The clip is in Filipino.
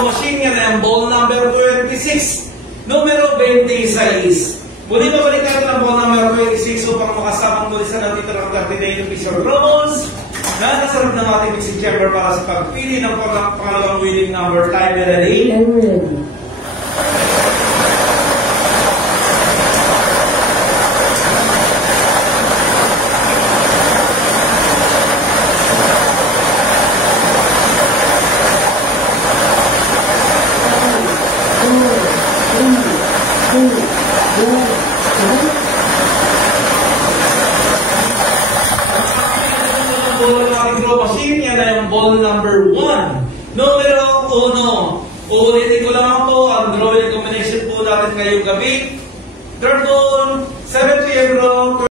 Machine, yan ang ball number 26. Numero 26. Muli babalik natin ang ball number 26 upang makasabang muli sa nandito ng 39 episode Romans na nasunod ng ating si Chamber para sa pagpili ng pangalawang winning number. Time ready? I'm ready. Machine, yan ay ang ball number 1. Numero 1. Uulitin ko lang po ang drawing combination po natin ngayong gabi. Third ball, 7 p.m.